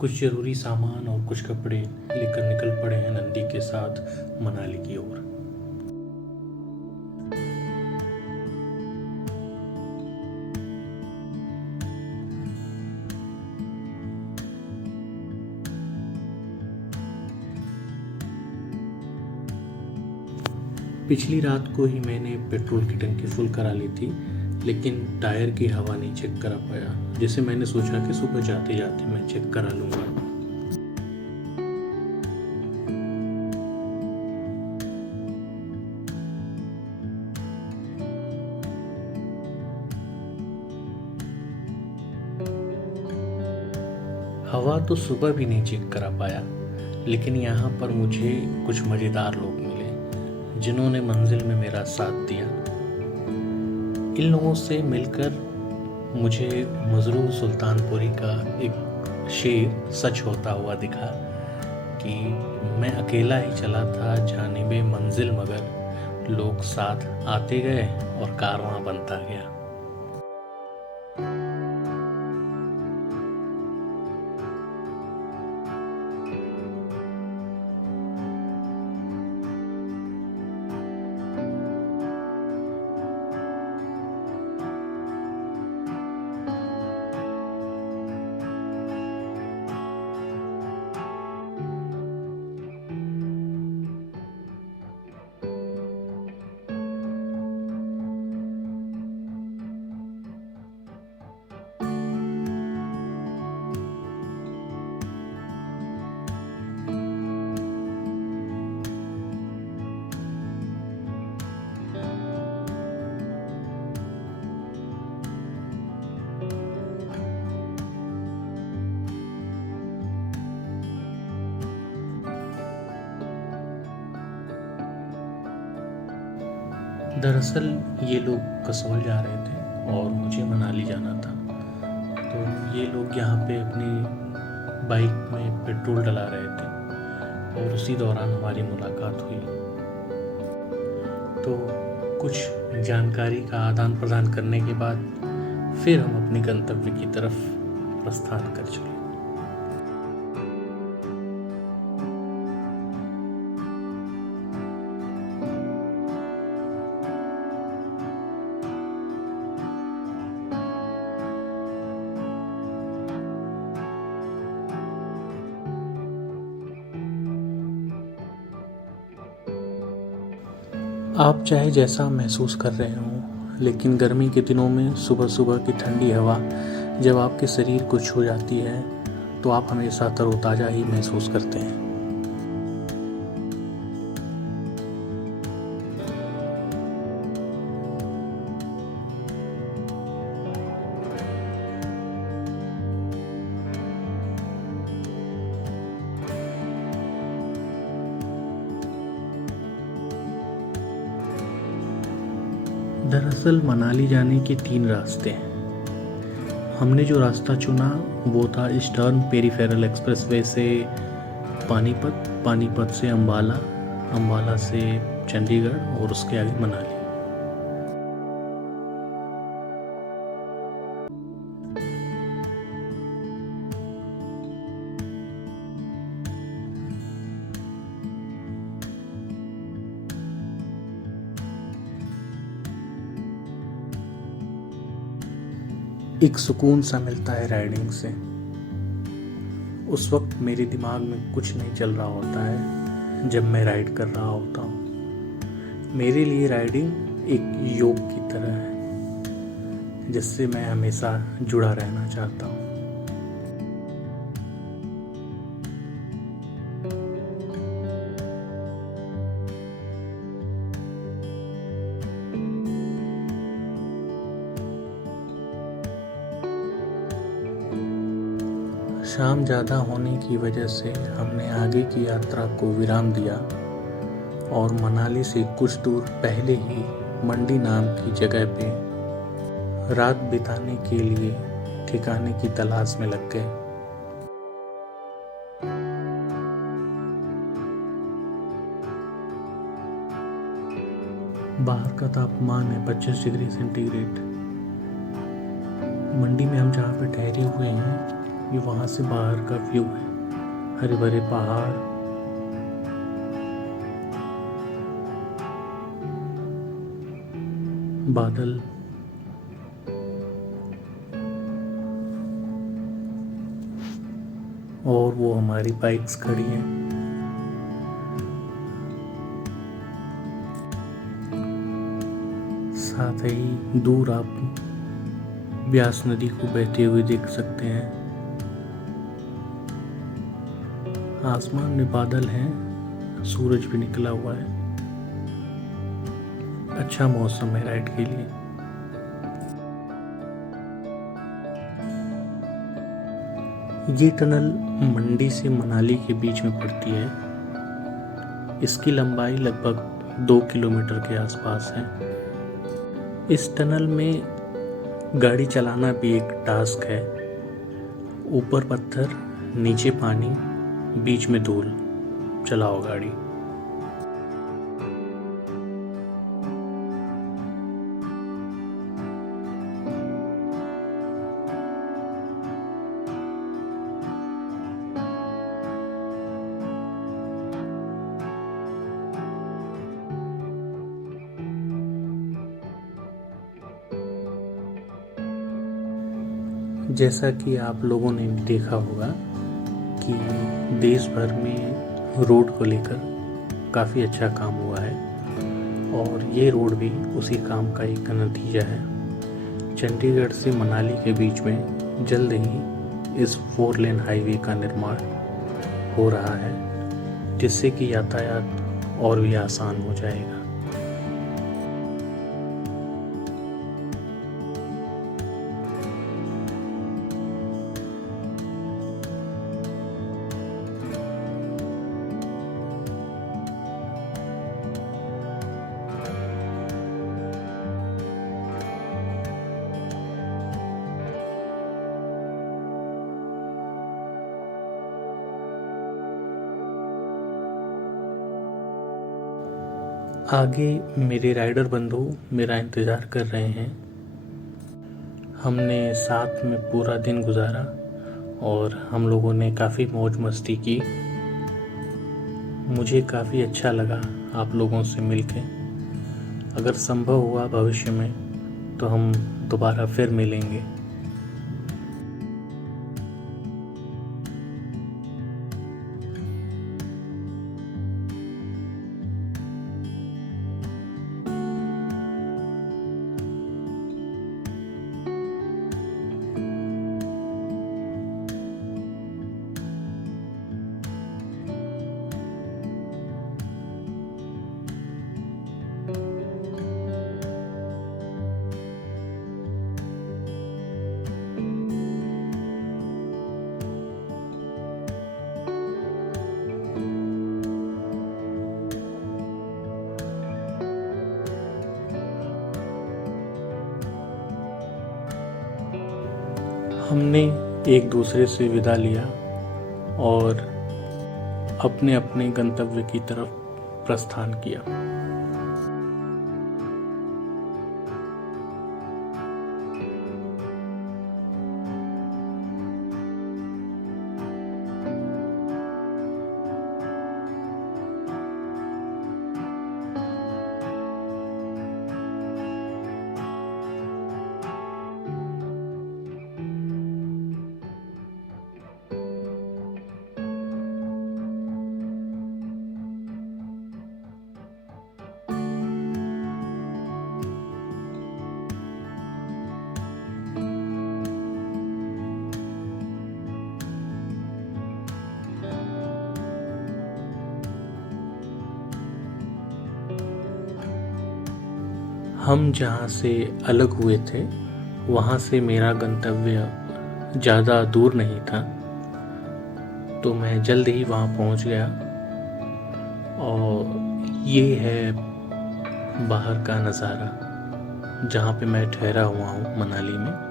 कुछ ज़रूरी सामान और कुछ कपड़े लेकर निकल पड़े हैं नंदी के साथ मनाली की ओर। पिछली रात को ही मैंने पेट्रोल की टंकी फुल करा ली थी, लेकिन टायर की हवा नहीं चेक करा पाया, जिसे मैंने सोचा कि सुबह जाते जाते मैं चेक करा लूँगा। हवा तो सुबह भी नहीं चेक करा पाया, लेकिन यहाँ पर मुझे कुछ मज़ेदार लोग मिले जिन्होंने मंजिल में मेरा साथ दिया। इन लोगों से मिलकर मुझे मजरूह सुल्तानपुरी का एक शेर सच होता हुआ दिखा कि मैं अकेला ही चला था जानिबे मंजिल, मगर लोग साथ आते गए और कारवां बनता गया। दरअसल ये लोग कसौल जा रहे थे और मुझे मनाली जाना था, तो ये लोग यहाँ पे अपनी बाइक में पेट्रोल डला रहे थे और उसी दौरान हमारी मुलाकात हुई। तो कुछ जानकारी का आदान प्रदान करने के बाद फिर हम अपने गंतव्य की तरफ प्रस्थान कर चले। आप चाहे जैसा महसूस कर रहे हों, लेकिन गर्मी के दिनों में सुबह सुबह की ठंडी हवा जब आपके शरीर को छू जाती है तो आप हमेशा तरोताज़ा ही महसूस करते हैं। दरअसल मनाली जाने के 3 रास्ते हैं। हमने जो रास्ता चुना वो था ईस्टर्न पेरीफेरल एक्सप्रेसवे से पानीपत, पानीपत से अम्बाला, अम्बाला से चंडीगढ़ और उसके आगे मनाली। एक सुकून सा मिलता है राइडिंग से। उस वक्त मेरे दिमाग में कुछ नहीं चल रहा होता है जब मैं राइड कर रहा होता हूँ। मेरे लिए राइडिंग एक योग की तरह है जिससे मैं हमेशा जुड़ा रहना चाहता हूँ। शाम ज़्यादा होने की वजह से हमने आगे की यात्रा को विराम दिया और मनाली से कुछ दूर पहले ही मंडी नाम की जगह पे रात बिताने के लिए ठिकाने की तलाश में लग गए। बाहर का तापमान है 25 डिग्री सेंटीग्रेड। मंडी में हम जहाँ पे ठहरे हुए हैं ये वहाँ से बाहर का व्यू है, हरे भरे पहाड़, बादल, और वो हमारी बाइक्स खड़ी हैं। साथ ही दूर आप ब्यास नदी को बहते हुए देख सकते हैं। आसमान में बादल हैं, सूरज भी निकला हुआ है। अच्छा मौसम है राइड के लिए। ये टनल मंडी से मनाली के बीच में पड़ती है। इसकी लंबाई लगभग 2 किलोमीटर के आसपास है। इस टनल में गाड़ी चलाना भी एक टास्क है। ऊपर पत्थर, नीचे पानी, बीच में धूल, चलाओ गाड़ी। जैसा कि आप लोगों ने भी देखा होगा कि देश भर में रोड को लेकर काफ़ी अच्छा काम हुआ है, और ये रोड भी उसी काम का एक नतीजा है। चंडीगढ़ से मनाली के बीच में जल्द ही इस 4 लेन हाईवे का निर्माण हो रहा है, जिससे कि यातायात और भी आसान हो जाएगा। आगे मेरे राइडर बंधु मेरा इंतज़ार कर रहे हैं। हमने साथ में पूरा दिन गुजारा और हम लोगों ने काफ़ी मौज मस्ती की। मुझे काफ़ी अच्छा लगा आप लोगों से मिलके। अगर संभव हुआ भविष्य में तो हम दोबारा फिर मिलेंगे। हमने एक दूसरे से विदा लिया और अपने अपने गंतव्य की तरफ प्रस्थान किया। हम जहाँ से अलग हुए थे वहाँ से मेरा गंतव्य ज़्यादा दूर नहीं था, तो मैं जल्द ही वहाँ पहुँच गया। और ये है बाहर का नज़ारा जहाँ पे मैं ठहरा हुआ हूँ मनाली में।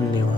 धन्यवाद।